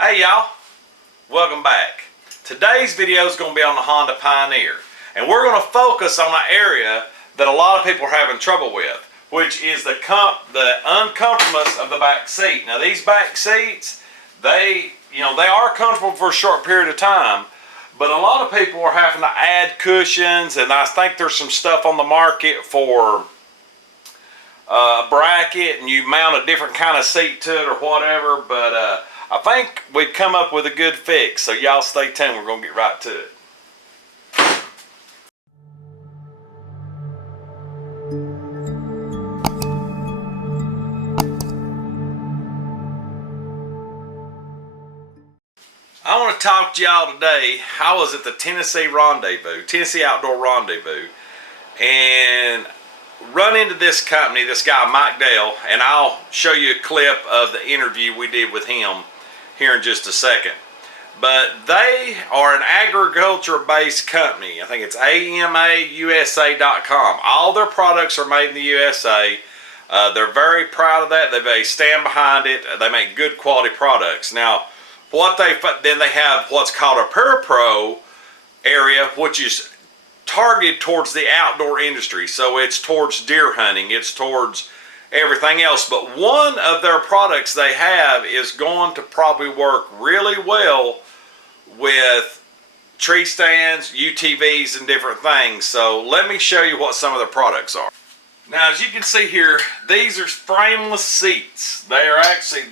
Hey y'all, welcome back. Today's video is going to be on the Honda Pioneer, and we're going to focus on an area that a lot of people are having trouble with, which is the uncomfortableness of the back seat. Now these back seats, they are comfortable for a short period of time, but a lot of people are having to add cushions, and I think there's some stuff on the market for a bracket, and you mount a different kind of seat to it or whatever, but I think we've come up with a good fix, so y'all stay tuned. We're going to get right to it. I want to talk to y'all today. I was at the Tennessee Outdoor Rendezvous, and run into this company, this guy Mike Dale, and I'll show you a clip of the interview we did with him here in just a second. But they are an agriculture-based company. I think it's amausa.com. All their products are made in the USA. They're very proud of that. They stand behind it. They make good quality products. Now, then they have what's called a PUR-PRO area, which is targeted towards the outdoor industry. So it's towards deer hunting, it's towards everything else. But one of their products they have is going to probably work really well with tree stands, UTVs, and different things. So let me show you what some of the products are. Now, as you can see here, these are frameless seats. They are actually,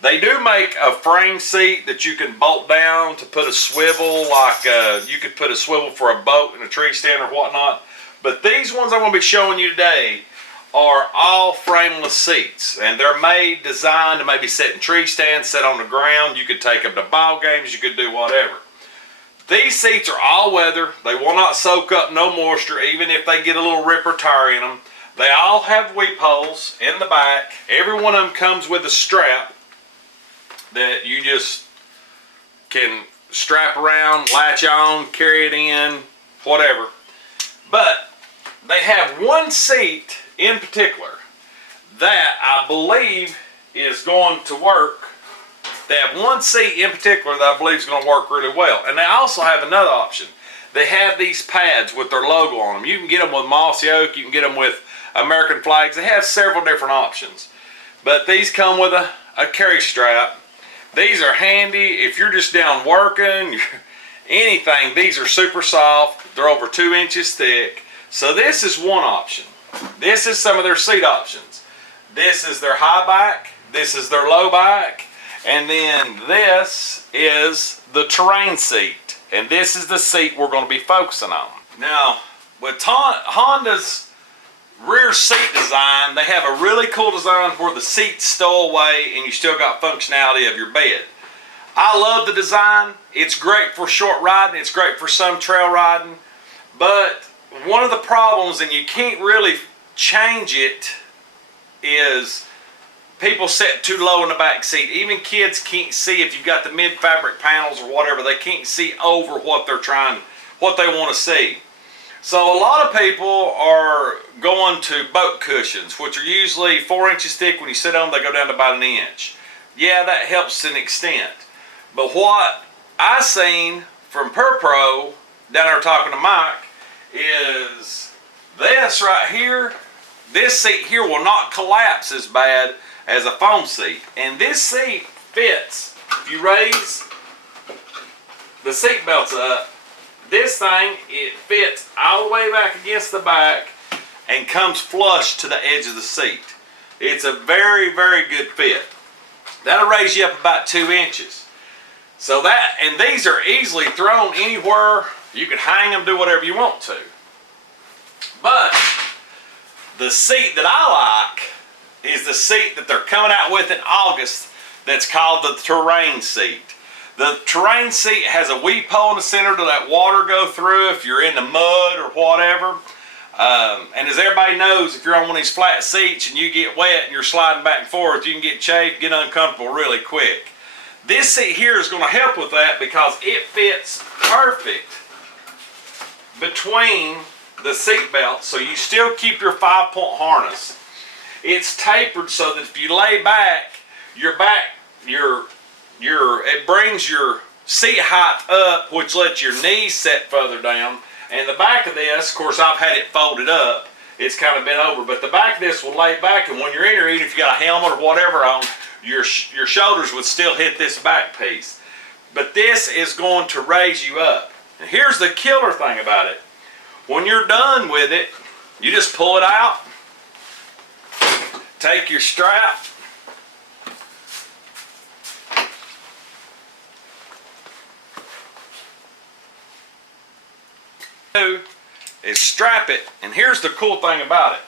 they do make a frame seat that you can bolt down to put a swivel, like you could put a swivel for a boat and a tree stand or whatnot. But these ones I'm going to be showing you today are all frameless seats, and they're designed to maybe sit in tree stands, sit on the ground. You could take them to ball games, you could do whatever. These seats are all weather. They will not soak up no moisture, even if they get a little rip or tear in them. They all have weep holes in the back. Every one of them comes with a strap that you just can strap around, latch on, carry it in, whatever. But they have one seat in particular that I believe is going to work. They have one seat in particular that I believe is going to work really well. And they also have another option. They have these pads with their logo on them. You can get them with mossy oak, you can get them with American flags. They have several different options. But these come with a carry strap. These are handy if you're just down working, anything. These are super soft. They're over 2 inches thick. So this is one option. This is some of their seat options. This is their high back. This is their low back. And then this is the terrain seat. And this is the seat we're going to be focusing on. Now, with Honda's rear seat design, they have a really cool design where the seats stow away and you still got functionality of your bed. I love the design. It's great for short riding. It's great for some trail riding. But one of the problems, and you can't really change it, is people sit too low in the back seat. Even kids can't see if you've got the mid-fabric panels or whatever. They can't see over what they want to see. So a lot of people are going to boat cushions, which are usually 4 inches thick. When you sit on them, they go down to about 1 inch. Yeah, that helps to an extent. But what I seen from PUR-PRO down there talking to Mike is this right here. This seat here will not collapse as bad as a foam seat. And this seat fits. If you raise the seat belts up, this thing, it fits all the way back against the back and comes flush to the edge of the seat. It's a very, very good fit. That'll raise you up about 2 inches. So and these are easily thrown anywhere. You can hang them, do whatever you want to. But the seat that I like is the seat that they're coming out with in August that's called the terrain seat. The terrain seat has a weep hole in the center to let water go through if you're in the mud or whatever. And as everybody knows, if you're on one of these flat seats and you get wet and you're sliding back and forth, you can get chafed, get uncomfortable really quick. This seat here is going to help with that because it fits perfect between the seat belts, so you still keep your 5-point harness. It's tapered so that if you lay back, your it brings your seat height up, which lets your knees set further down. And the back of this, of course, I've had it folded up. It's kind of bent over, but the back of this will lay back, and when you're in here, even if you got a helmet or whatever on, your shoulders would still hit this back piece. But this is going to raise you up. And here's the killer thing about it. When you're done with it, you just pull it out, take your strap, is strap it, and here's the cool thing about it.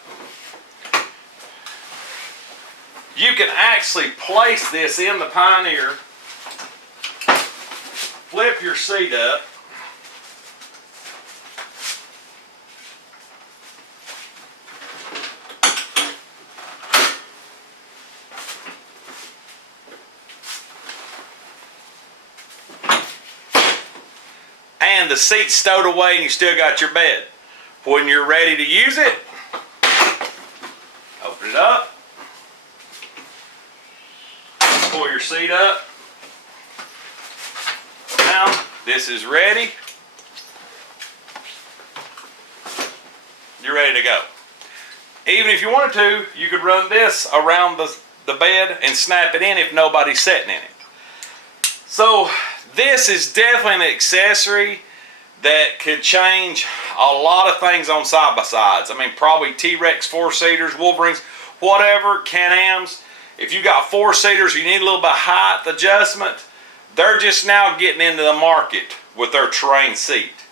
You can actually place this in the Pioneer, flip your seat up, and the seat's stowed away and you still got your bed. When you're ready to use it, open it up, pull your seat up. Now, this is ready. You're ready to go. Even if you wanted to, you could run this around the bed and snap it in if nobody's sitting in it. So, this is definitely an accessory that could change a lot of things on side-by-sides. I mean, probably T-Rex 4-seaters, Wolverines, whatever, Can-Ams. If you got 4-seaters, you need a little bit of height adjustment. They're just now getting into the market with their terrain seat.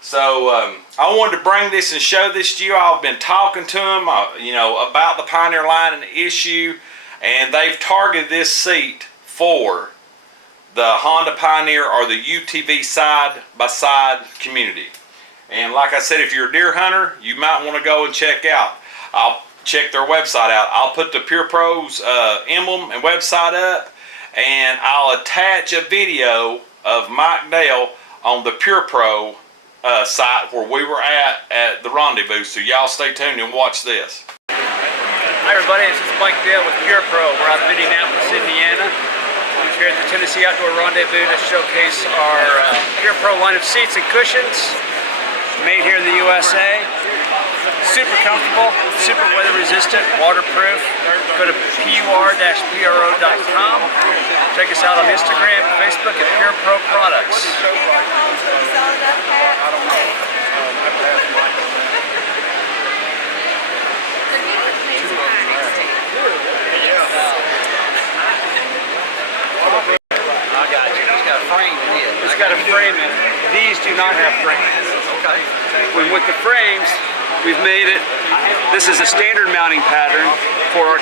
So I wanted to bring this and show this to you. I've been talking to them, you know, about the Pioneer line and the issue, and they've targeted this seat for the Honda Pioneer or the UTV side-by-side community. And like I said, if you're a deer hunter, you might want to go and check out. I'll check their website out. I'll put the PUR-PRO's emblem and website up, and I'll attach a video of Mike Dale on the PUR-PRO site where we were at the rendezvous. So y'all stay tuned and watch this. Hi everybody, this is Mike Dale with PUR-PRO. We're out of Indianapolis, Indiana. We're here at the Tennessee Outdoor Rendezvous to showcase our PUR-PRO line of seats and cushions made here in the USA. Super comfortable, super weather resistant, waterproof. Go to PUR-PRO.com. Check us out on Instagram and Facebook at PUR-PRO Products. It's got a frame in it. These do not have frames. Okay. With the frames, we've made it. This is a standard mounting pattern for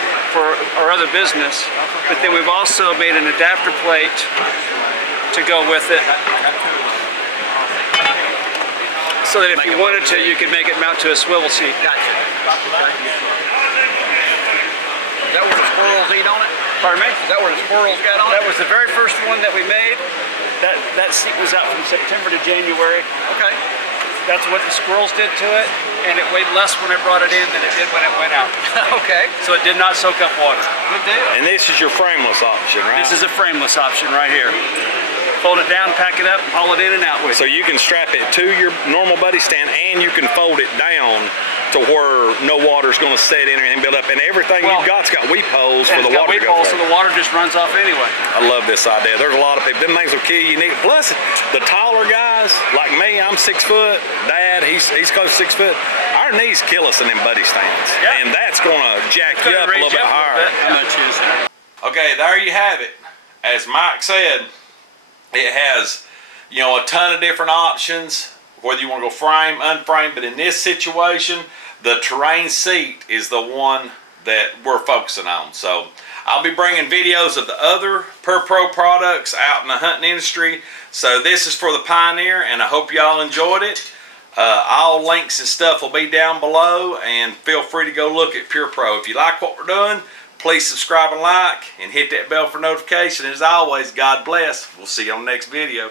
our other business, but then we've also made an adapter plate to go with it, so that if you wanted to, you could make it mount to a swivel seat. Gotcha. Is that where the squirrels eat on it? Pardon me? Is that where the squirrels got on it? That was the very first one that we made. That seat was out from September to January. Okay. That's what the squirrels did to it, and it weighed less when I brought it in than it did when it went out. Okay. So it did not soak up water. Good deal. And this is your frameless option, right? This is a frameless option right here. Fold it down, pack it up, haul it in and out with. So you can strap it to your normal buddy stand, and you can fold it down to where no water's going to set in or anything build up, and everything you've got's got weep holes for the water to go through. So the water just runs off anyway. I love this idea. There's a lot of people. Them things will kill you. Plus, the taller guys like me, I'm 6 foot. Dad, he's close to 6 foot. Our knees kill us in them buddy stands, and that's going to jack you up a little bit higher. How much is it? Okay, there you have it. As Mike said, it has, you know, a ton of different options, whether you want to go frame, unframe, but in this situation, the terrain seat is the one that we're focusing on. So I'll be bringing videos of the other PUR-PRO products out in the hunting industry. So this is for the Pioneer, and I hope y'all enjoyed it. All links and stuff will be down below, and feel free to go look at PUR-PRO. If you like what we're doing, please subscribe and like, and hit that bell for notification. As always, God bless. We'll see you on the next video.